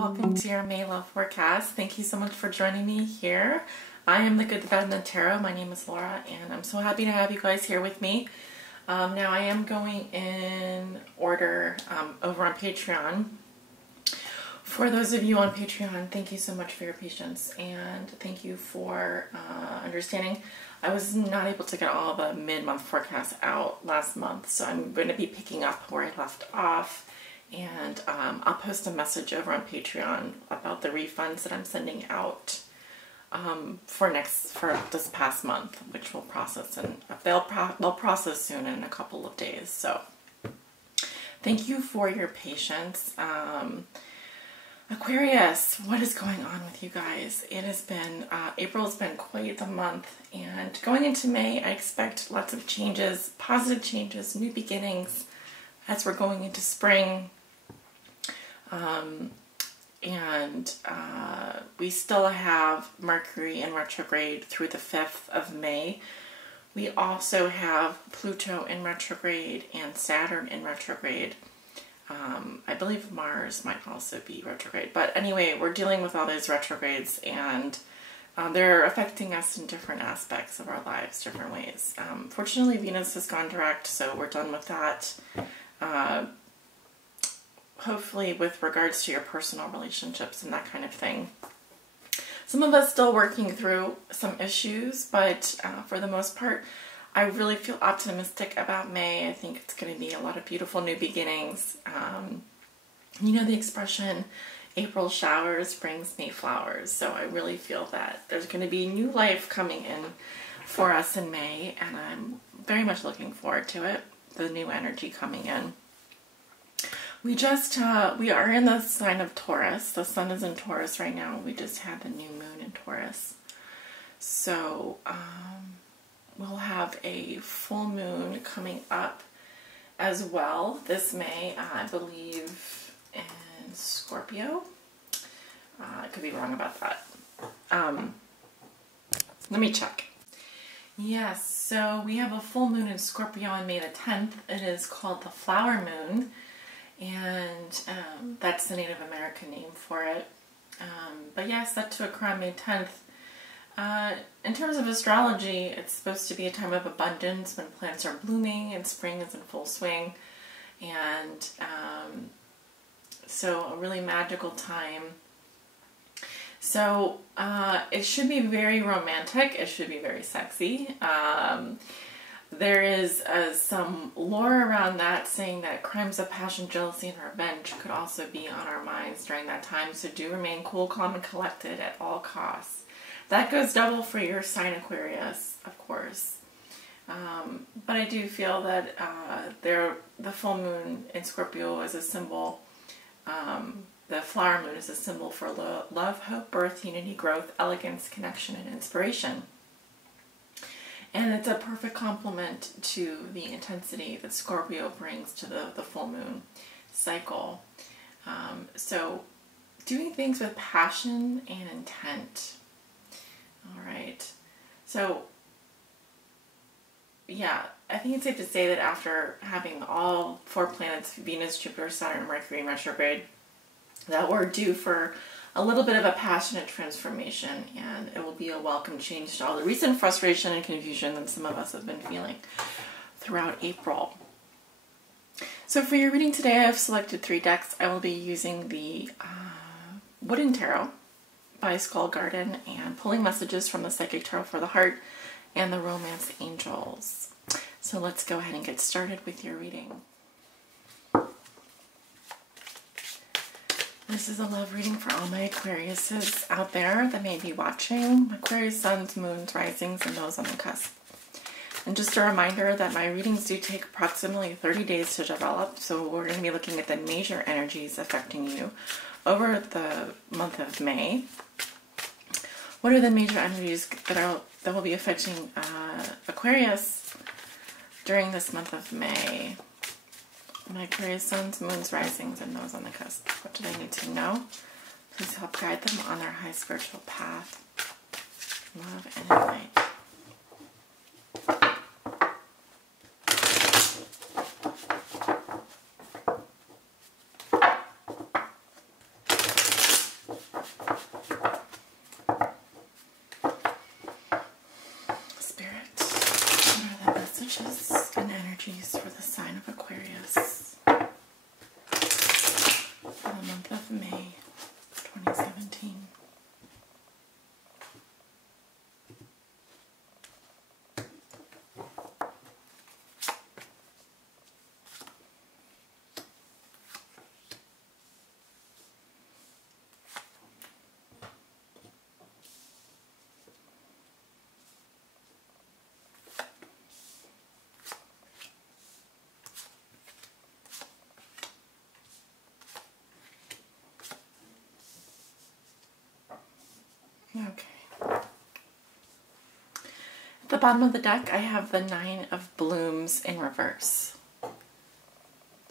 welcome to your May Love Forecast. Thank you so much for joining me here. I am the Good, the Bad, and the Tarot. My name is Laura, and I'm so happy to have you guys here with me. Now I am going in order over on Patreon. For those of you on Patreon, thank you so much for your patience, and thank you for understanding. I was not able to get all the mid-month forecasts out last month, so I'm going to be picking up where I left off. And I'll post a message over on Patreon about the refunds that I'm sending out for this past month, which will process, and they'll process soon in a couple of days. So thank you for your patience. Aquarius, what is going on with you guys? It has been, April has been quite the month, and going into May, I expect lots of changes, positive changes, new beginnings as we're going into spring. We still have Mercury in retrograde through the 5th of May. We also have Pluto in retrograde and Saturn in retrograde. I believe Mars might also be retrograde. But anyway, we're dealing with all those retrogrades, and they're affecting us in different aspects of our lives, different ways. Fortunately, Venus has gone direct, so we're done with that. Hopefully with regards to your personal relationships and that kind of thing. Some of us still working through some issues, but for the most part, I really feel optimistic about May. I think it's going to be a lot of beautiful new beginnings. You know the expression, April showers brings May flowers. So I really feel that there's going to be new life coming in for us in May, and I'm very much looking forward to it, the new energy coming in. We are in the sign of Taurus. The sun is in Taurus right now. We just had the new moon in Taurus. So we'll have a full moon coming up as well this May, I believe, in Scorpio. I could be wrong about that. Let me check. Yes, so we have a full moon in Scorpio on May the 10th. It is called the flower moon. And that's the Native American name for it. But yes, that to occur on May 10th. In terms of astrology, it's supposed to be a time of abundance when plants are blooming and spring is in full swing. And so a really magical time. So it should be very romantic. It should be very sexy. There is some lore around that saying that crimes of passion, jealousy, and revenge could also be on our minds during that time, so do remain cool, calm, and collected at all costs. That goes double for your sign, Aquarius, of course. But I do feel that the full moon in Scorpio is a symbol, the flower moon is a symbol for love, hope, birth, unity, growth, elegance, connection, and inspiration. And it's a perfect complement to the intensity that Scorpio brings to the full moon cycle. So doing things with passion and intent. All right. So yeah, I think it's safe to say that after having all 4 planets, Venus, Jupiter, Saturn, and Mercury in retrograde, that we're due for a little bit of a passionate transformation, and it will be a welcome change to all the recent frustration and confusion that some of us have been feeling throughout April. So for your reading today, I have selected 3 decks. I will be using the Wooden Tarot by Skull Garden and pulling messages from the Psychic Tarot for the Heart and the Romance Angels. So let's go ahead and get started with your reading. This is a love reading for all my Aquariuses out there that may be watching. Aquarius, suns, moons, risings, and those on the cusp. And just a reminder that my readings do take approximately 30 days to develop, so we're going to be looking at the major energies affecting you over the month of May. What are the major energies that will be affecting Aquarius during this month of May? My Aquarius, suns, moons, risings, and those on the cusp. What do they need to know? Please help guide them on their high spiritual path, love, and light. energies for the sign of Aquarius for the month of May 2017. Okay. At the bottom of the deck, I have the Nine of Blooms in reverse.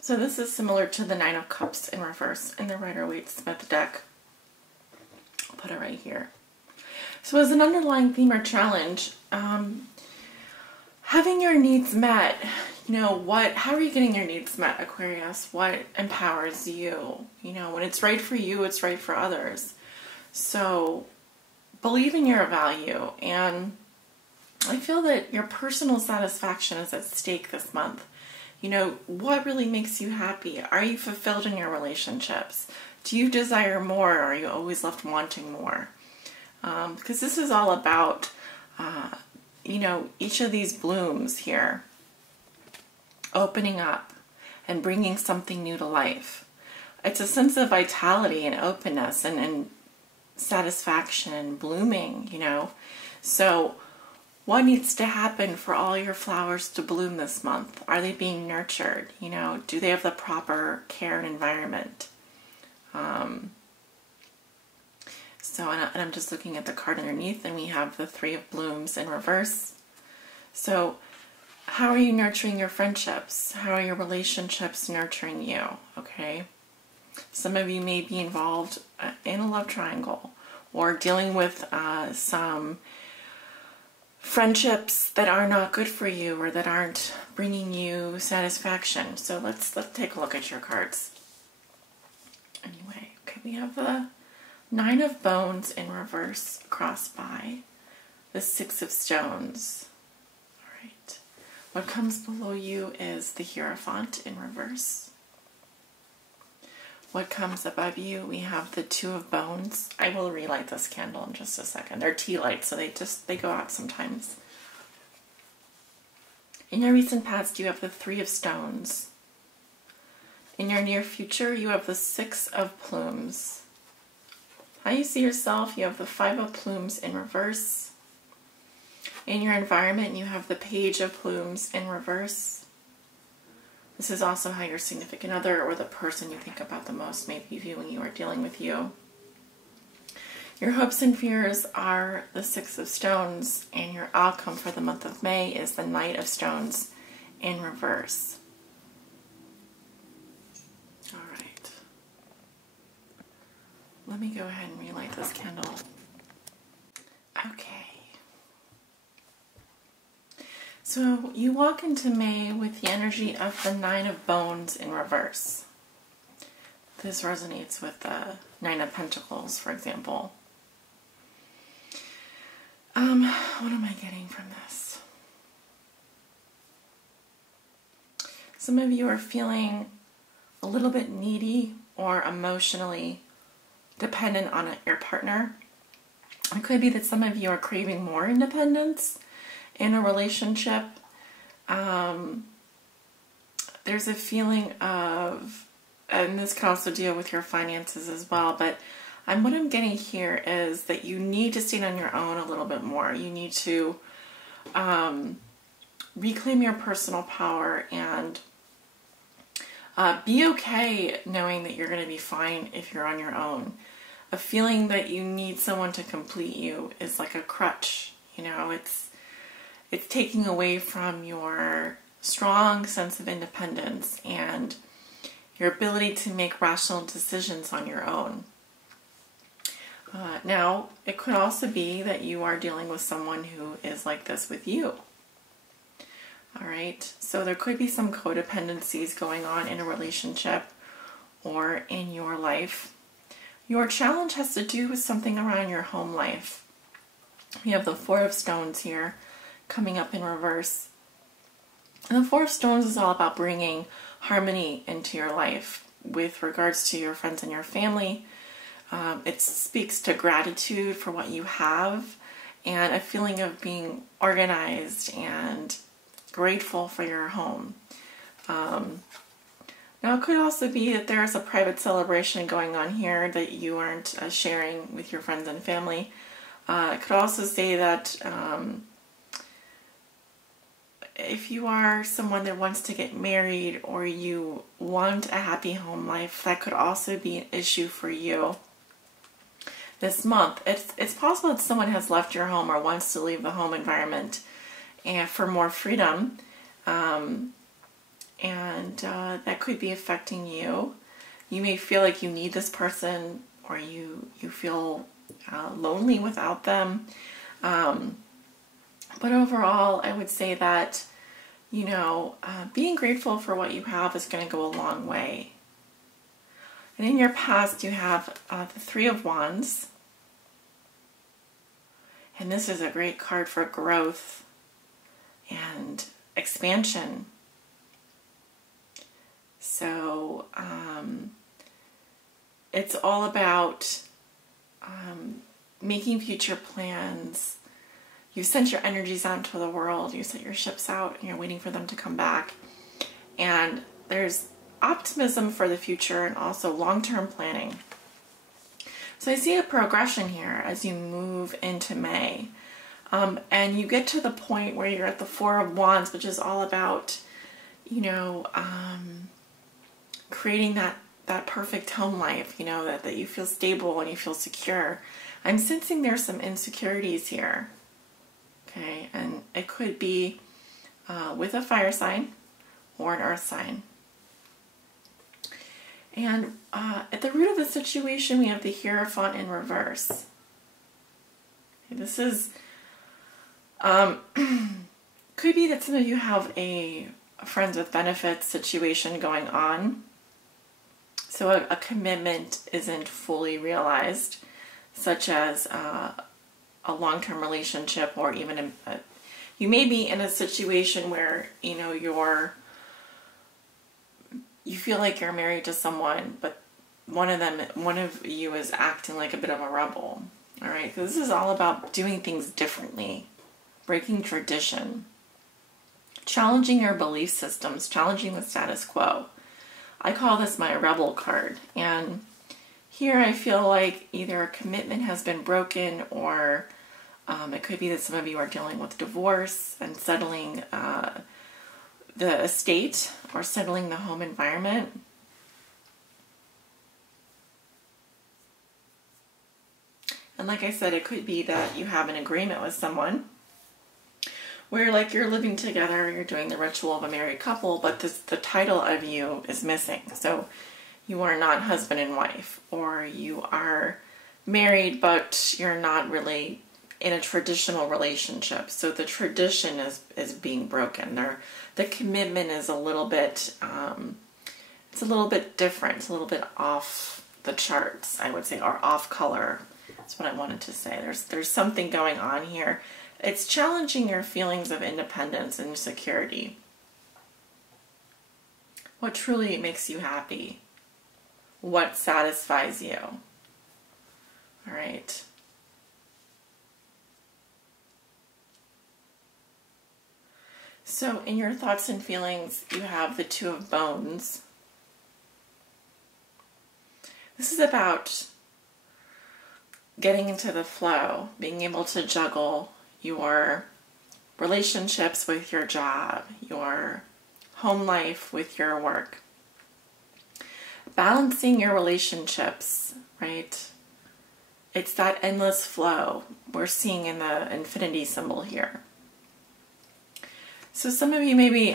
So this is similar to the Nine of Cups in reverse in the Rider-Waite-Smith deck. I'll put it right here. So as an underlying theme or challenge, having your needs met, how are you getting your needs met, Aquarius? What empowers you? When it's right for you, it's right for others. So believe in your value, and I feel that your personal satisfaction is at stake this month. What really makes you happy? Are you fulfilled in your relationships? Do you desire more, or are you always left wanting more? Because this is all about, each of these blooms here opening up and bringing something new to life. It's a sense of vitality and openness and satisfaction and blooming, So what needs to happen for all your flowers to bloom this month? Are they being nurtured? Do they have the proper care and environment? And I'm just looking at the card underneath, and we have the Three of Blooms in reverse. So how are you nurturing your friendships? How are your relationships nurturing you? Okay. Some of you may be involved in a love triangle, or dealing with some friendships that are not good for you, or that aren't bringing you satisfaction. So let's take a look at your cards. Anyway, okay, we have the Nine of Bones in reverse, crossed by the Six of Stones. All right. What comes below you is the Hierophant in reverse. What comes above you, we have the Two of Bones. I will relight this candle in just a second. They're tea lights, so they go out sometimes. In your recent past, you have the Three of Stones. In your near future, you have the Six of Plumes. How you see yourself, you have the Five of Plumes in reverse. In your environment, you have the Page of Plumes in reverse. This is also how your significant other, or the person you think about the most, may be viewing you or dealing with you. Your hopes and fears are the Six of Stones, and your outcome for the month of May is the Knight of Stones in reverse. All right. Let me go ahead and relight this candle. Okay. So you walk into May with the energy of the Nine of Bones in reverse. This resonates with the Nine of Pentacles, for example. What am I getting from this? Some of you are feeling a little bit needy or emotionally dependent on your partner. It could be that some of you are craving more independence in a relationship. There's a feeling of, and this can also deal with your finances as well, but what I'm getting here is that you need to stand on your own a little bit more. You need to reclaim your personal power and be okay knowing that you're going to be fine if you're on your own. A feeling that you need someone to complete you is like a crutch. It's taking away from your strong sense of independence and your ability to make rational decisions on your own. Now, it could also be that you are dealing with someone who is like this with you. All right, so there could be some codependencies going on in a relationship or in your life. Your challenge has to do with something around your home life. We have the Four of Stones here coming up in reverse. And the Four of Stones is all about bringing harmony into your life with regards to your friends and your family. It speaks to gratitude for what you have and a feeling of being organized and grateful for your home. Now, it could also be that there's a private celebration going on here that you aren't sharing with your friends and family. It could also say that if you are someone that wants to get married or you want a happy home life, that could also be an issue for you this month. It's possible that someone has left your home or wants to leave the home environment and for more freedom. That could be affecting you. You may feel like you need this person, or you feel lonely without them. But overall, I would say that, being grateful for what you have is going to go a long way. And in your past, you have the Three of Wands. And this is a great card for growth and expansion. So it's all about making future plans. You sent your energies out into the world. You sent your ships out and you're waiting for them to come back. And there's optimism for the future and also long-term planning. So I see a progression here as you move into May. And you get to the point where you're at the Four of Wands, which is all about, creating that perfect home life, that you feel stable and you feel secure. I'm sensing there's some insecurities here. Okay, and it could be with a fire sign or an earth sign. And at the root of the situation, we have the Hierophant in reverse. Okay, this is, could be that some of you have a friends with benefits situation going on. So a commitment isn't fully realized, such as a long-term relationship, or even you may be in a situation where you feel like you're married to someone, but one of you is acting like a bit of a rebel. All right, because this is all about doing things differently, breaking tradition, challenging your belief systems, challenging the status quo. I call this my rebel card, and here I feel like either a commitment has been broken, or it could be that some of you are dealing with divorce and settling the estate or settling the home environment. And like I said, it could be that you have an agreement with someone where you're living together, you're doing the ritual of a married couple, but the title of you is missing. So you are not husband and wife, or you are married, but you're not really in a traditional relationship. So the tradition is being broken. The commitment is a little bit, it's a little bit different. It's a little bit off the charts, I would say, or off color. That's what I wanted to say. There's something going on here. It's challenging your feelings of independence and security. What truly makes you happy? What satisfies you? All right. So in your thoughts and feelings, you have the Two of Bones. This is about getting into the flow, being able to juggle your relationships with your job, your home life with your work. Balancing your relationships, right? It's that endless flow we're seeing in the infinity symbol here. So some of you may be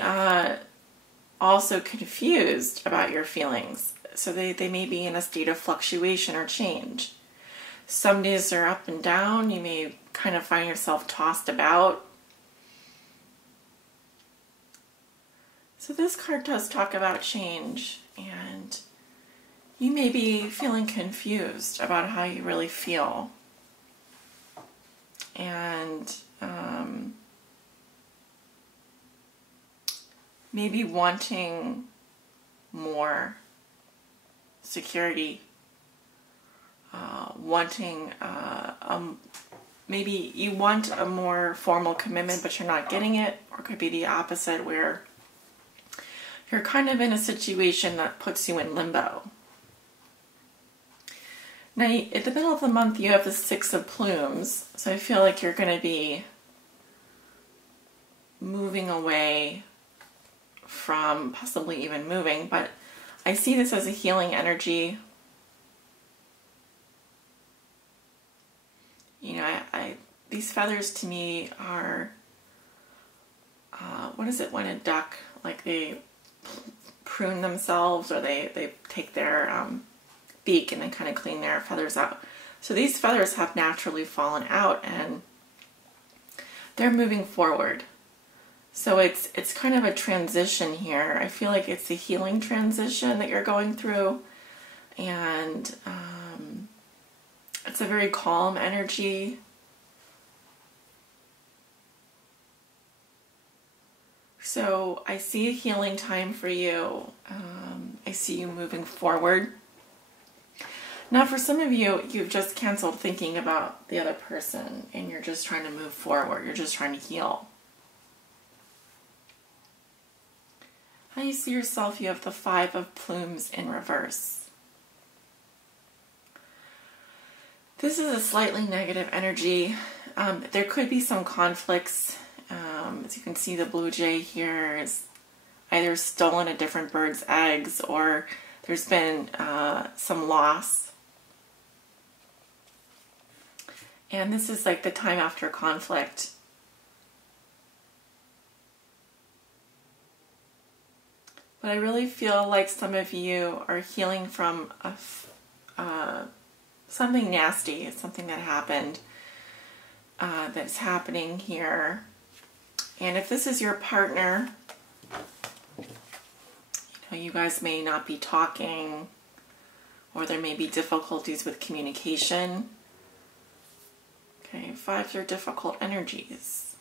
also confused about your feelings. So they may be in a state of fluctuation or change. Some days are up and down. You may kind of find yourself tossed about. So this card does talk about change, and you may be feeling confused about how you really feel. And maybe wanting more security, wanting maybe you want a more formal commitment but you're not getting it, or it could be the opposite where you're kind of in a situation that puts you in limbo. Now, at the middle of the month, you have the Six of Plumes, so I feel like you're going to be moving away from, possibly even moving, but I see this as a healing energy. You know, these feathers to me are, what is it when a duck, like they prune themselves, or they take their beak and then kind of clean their feathers out. So these feathers have naturally fallen out and they're moving forward. So it's kind of a transition here. I feel like it's a healing transition that you're going through, and it's a very calm energy. So I see a healing time for you. I see you moving forward. Now, for some of you, you've just canceled thinking about the other person and you're just trying to move forward. You're just trying to heal. How do you see yourself? You have the Five of Plumes in reverse. This is a slightly negative energy. There could be some conflicts. As you can see, the blue jay here is either stolen a different bird's eggs, or there's been some loss. And this is like the time after conflict. But I really feel like some of you are healing from something nasty, something that happened, that's happening here. And if this is your partner, you know, you guys may not be talking, or there may be difficulties with communication. Okay, fives are difficult energies.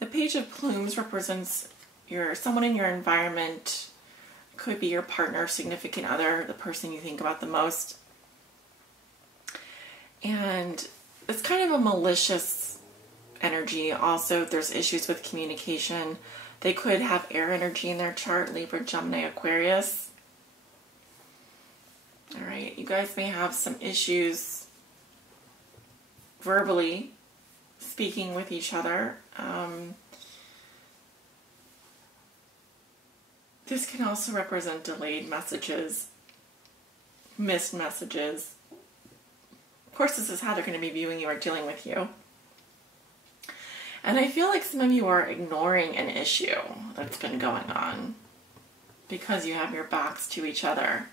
The Page of Plumes represents someone in your environment. It could be your partner, significant other, the person you think about the most. And it's kind of a malicious energy. Also, if there's issues with communication, they could have air energy in their chart, Libra, Gemini, Aquarius. All right, you guys may have some issues verbally speaking with each other. This can also represent delayed messages, missed messages. Of course, this is how they're going to be viewing you or dealing with you. And I feel like some of you are ignoring an issue that's been going on because you have your backs to each other.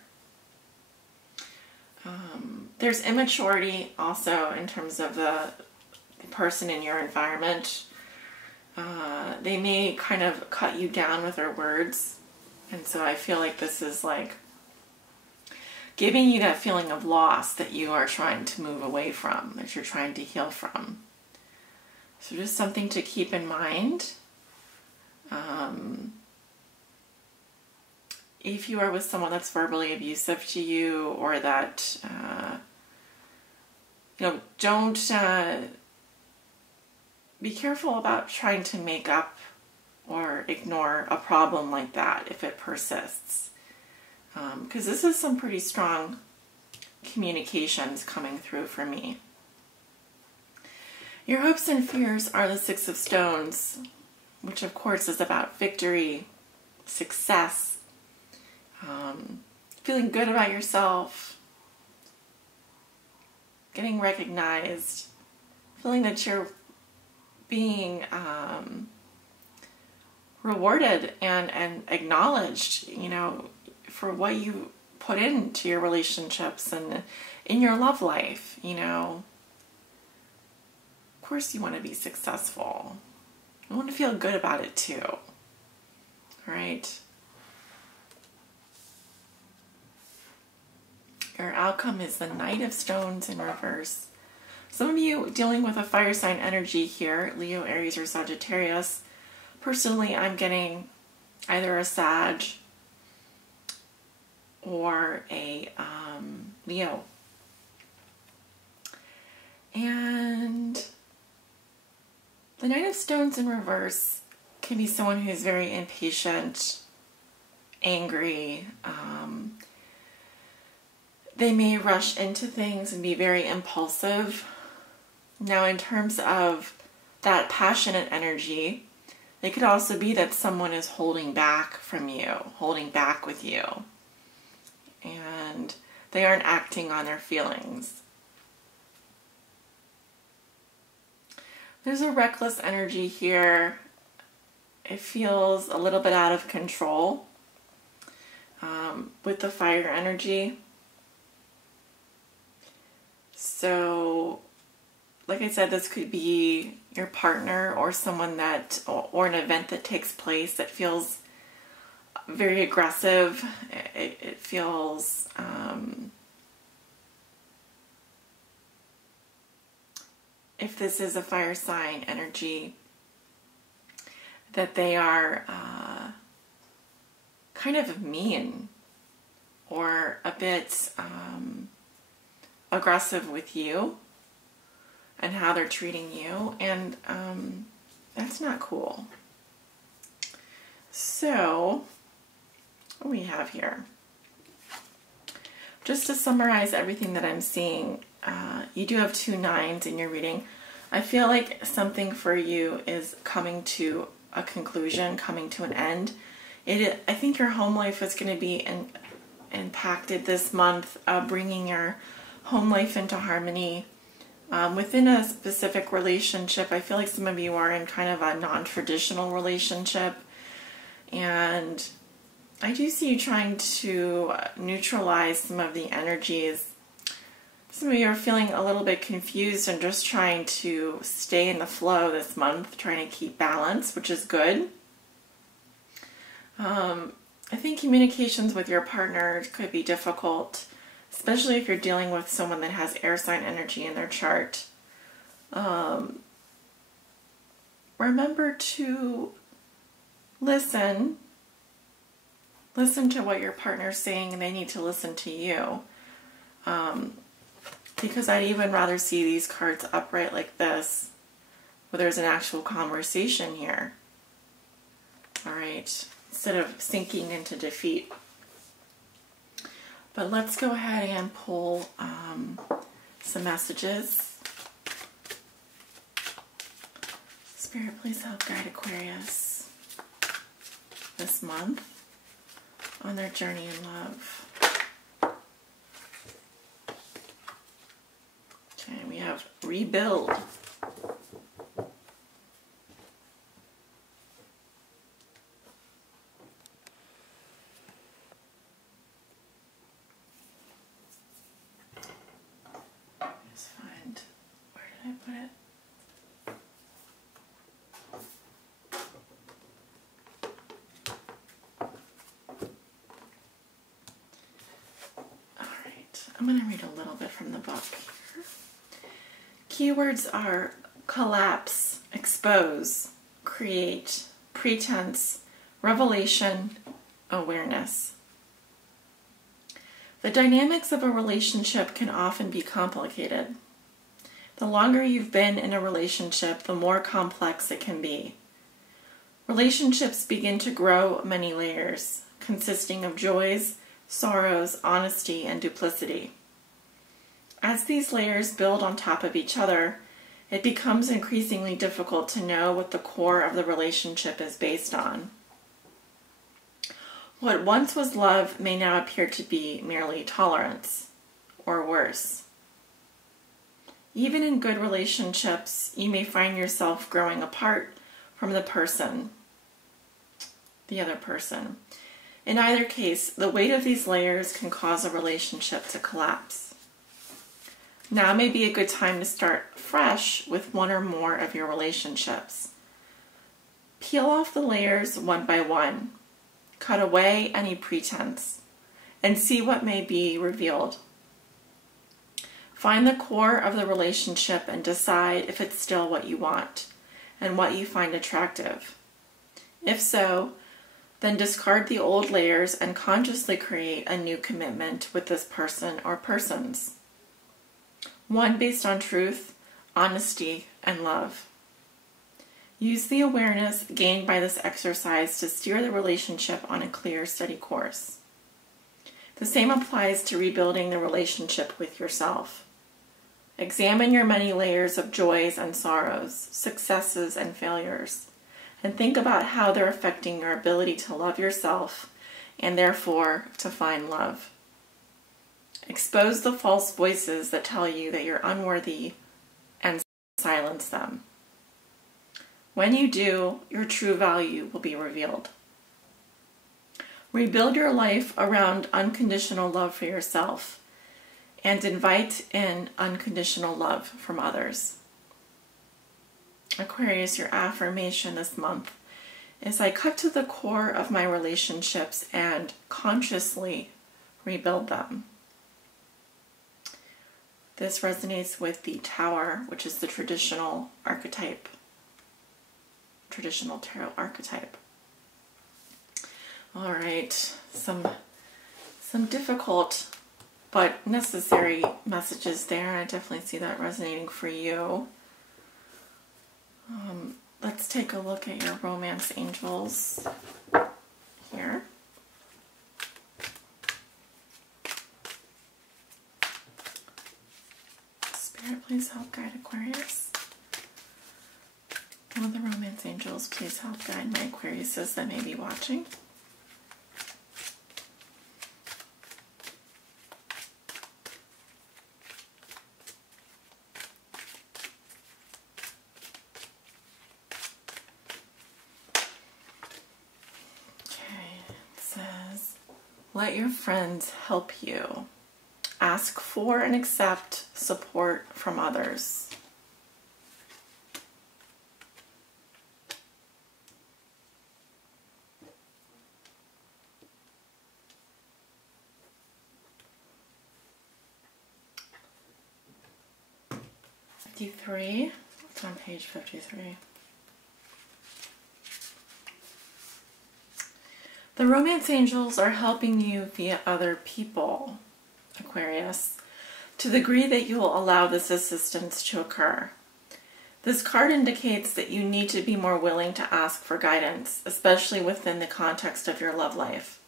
There's immaturity also in terms of the person in your environment. They may kind of cut you down with their words. And so I feel like this is like giving you that feeling of loss that you are trying to move away from, that you're trying to heal from. So just something to keep in mind. If you are with someone that's verbally abusive to you, or that, don't be careful about trying to make up or ignore a problem like that if it persists. Because this is some pretty strong communications coming through for me. Your hopes and fears are the Six of Stones, which of course is about victory, success, feeling good about yourself, getting recognized, feeling that you're being rewarded and acknowledged, you know, for what you put into your relationships and in your love life, you know. Of course you want to be successful. You want to feel good about it too. All right? Your outcome is the Knight of Stones in reverse. Some of you dealing with a fire sign energy here, Leo, Aries, or Sagittarius, Personally, I'm getting either a Sag or a Leo. And the Knight of Stones in reverse can be someone who's very impatient, angry. They may rush into things and be very impulsive. Now, in terms of that passionate energy, it could also be that someone is holding back from you, holding back with you, and they aren't acting on their feelings. There's a reckless energy here. It feels a little bit out of control with the fire energy. So, like I said, this could be your partner or someone that, or an event that takes place that feels very aggressive. It feels if this is a fire sign energy, that they are kind of mean or a bit aggressive with you and how they're treating you, and that's not cool. So, what do we have here? Just to summarize everything that I'm seeing, you do have 2 9s in your reading. I feel like something for you is coming to a conclusion, coming to an end. I think your home life is going to be impacted this month, bringing your home life into harmony. Within a specific relationship, I feel like some of you are in kind of a non-traditional relationship, and I do see you trying to neutralize some of the energies. Some of you are feeling a little bit confused and just trying to stay in the flow this month, trying to keep balance, which is good. I think communications with your partner could be difficult, especially if you're dealing with someone that has air sign energy in their chart. Remember to listen to what your partner's saying, and they need to listen to you. Because I'd even rather see these cards upright like this, where there's an actual conversation here. All right, instead of sinking into defeat. But let's go ahead and pull some messages. Spirit, please help guide Aquarius this month on their journey in love. Okay, we have rebuild. Let's find, where did I put it? I'm going to read a little bit from the book here. Keywords are collapse, expose, create, pretense, revelation, awareness. The dynamics of a relationship can often be complicated. The longer you've been in a relationship, the more complex it can be. Relationships begin to grow many layers, consisting of joys, sorrows, honesty, and duplicity. As these layers build on top of each other, it becomes increasingly difficult to know what the core of the relationship is based on. What once was love may now appear to be merely tolerance, or worse. Even in good relationships, you may find yourself growing apart from the other person. In either case, the weight of these layers can cause a relationship to collapse. Now may be a good time to start fresh with one or more of your relationships. Peel off the layers one by one. Cut away any pretense, and see what may be revealed. Find the core of the relationship and decide if it's still what you want and what you find attractive. If so, then discard the old layers and consciously create a new commitment with this person or persons. One based on truth, honesty, and love. Use the awareness gained by this exercise to steer the relationship on a clear, steady course. The same applies to rebuilding the relationship with yourself. Examine your many layers of joys and sorrows, successes and failures, and think about how they're affecting your ability to love yourself and therefore to find love. Expose the false voices that tell you that you're unworthy and silence them. When you do, your true value will be revealed. Rebuild your life around unconditional love for yourself and invite in unconditional love from others. Aquarius, your affirmation this month is I cut to the core of my relationships and consciously rebuild them. This resonates with the Tower, which is the traditional archetype, traditional tarot archetype. All right, some difficult but necessary messages there. I definitely see that resonating for you. Let's take a look at your romance angels here. Spirit, please help guide Aquarius. Will the romance angels please help guide my Aquariuses that may be watching? Let your friends help you. Ask for and accept support from others. It's on page 53. The romance angels are helping you via other people, Aquarius, to the degree that you will allow this assistance to occur. This card indicates that you need to be more willing to ask for guidance, especially within the context of your love life.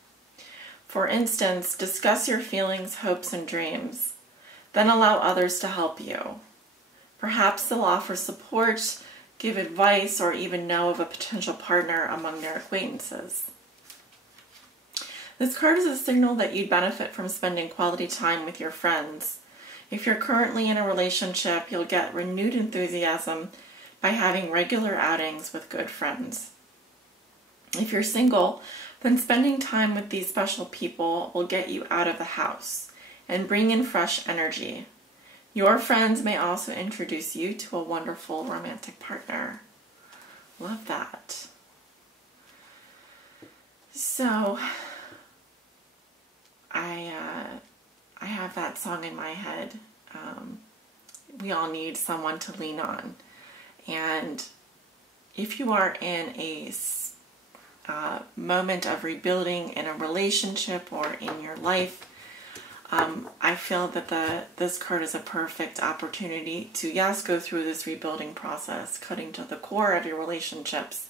For instance, discuss your feelings, hopes, and dreams. Then allow others to help you. Perhaps they'll offer support, give advice, or even know of a potential partner among their acquaintances. This card is a signal that you'd benefit from spending quality time with your friends. If you're currently in a relationship, you'll get renewed enthusiasm by having regular outings with good friends. If you're single, then spending time with these special people will get you out of the house and bring in fresh energy. Your friends may also introduce you to a wonderful romantic partner. Love that. So, I have that song in my head. We all need someone to lean on. And if you are in a moment of rebuilding in a relationship or in your life, I feel that this card is a perfect opportunity to, yes, go through this rebuilding process, cutting to the core of your relationships,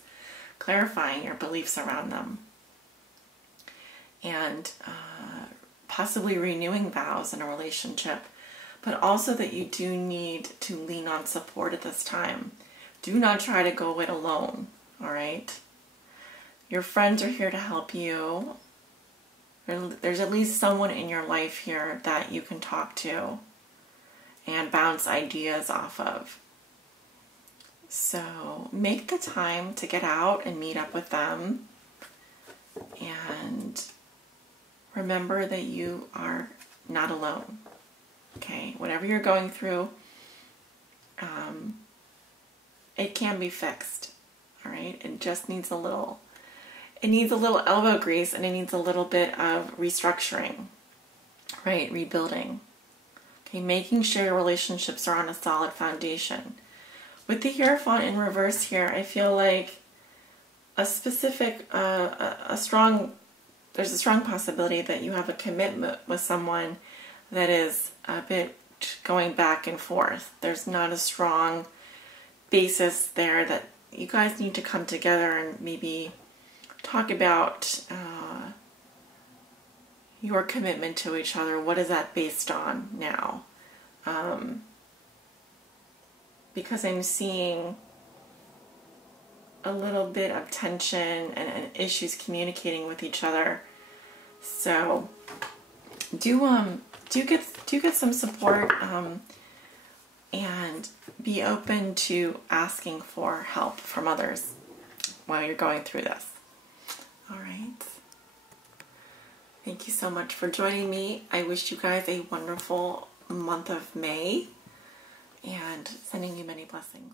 clarifying your beliefs around them, and possibly renewing vows in a relationship, but also that you do need to lean on support at this time. Do not try to go it alone, all right? Your friends are here to help you. There's at least someone in your life here that you can talk to and bounce ideas off of. So make the time to get out and meet up with them, and remember that you are not alone, okay? Whatever you're going through, it can be fixed, all right? It just needs a little elbow grease, and it needs a little bit of restructuring, right? Rebuilding, okay? Making sure your relationships are on a solid foundation. With the Hierophant in reverse here, I feel like a specific, there's a strong possibility that you have a commitment with someone that is a bit going back and forth. There's not a strong basis there that you guys need to come together and maybe talk about your commitment to each other. What is that based on now? Because I'm seeing a little bit of tension and issues communicating with each other. So do get some support and be open to asking for help from others while you're going through this. All right. Thank you so much for joining me. I wish you guys a wonderful month of May and sending you many blessings.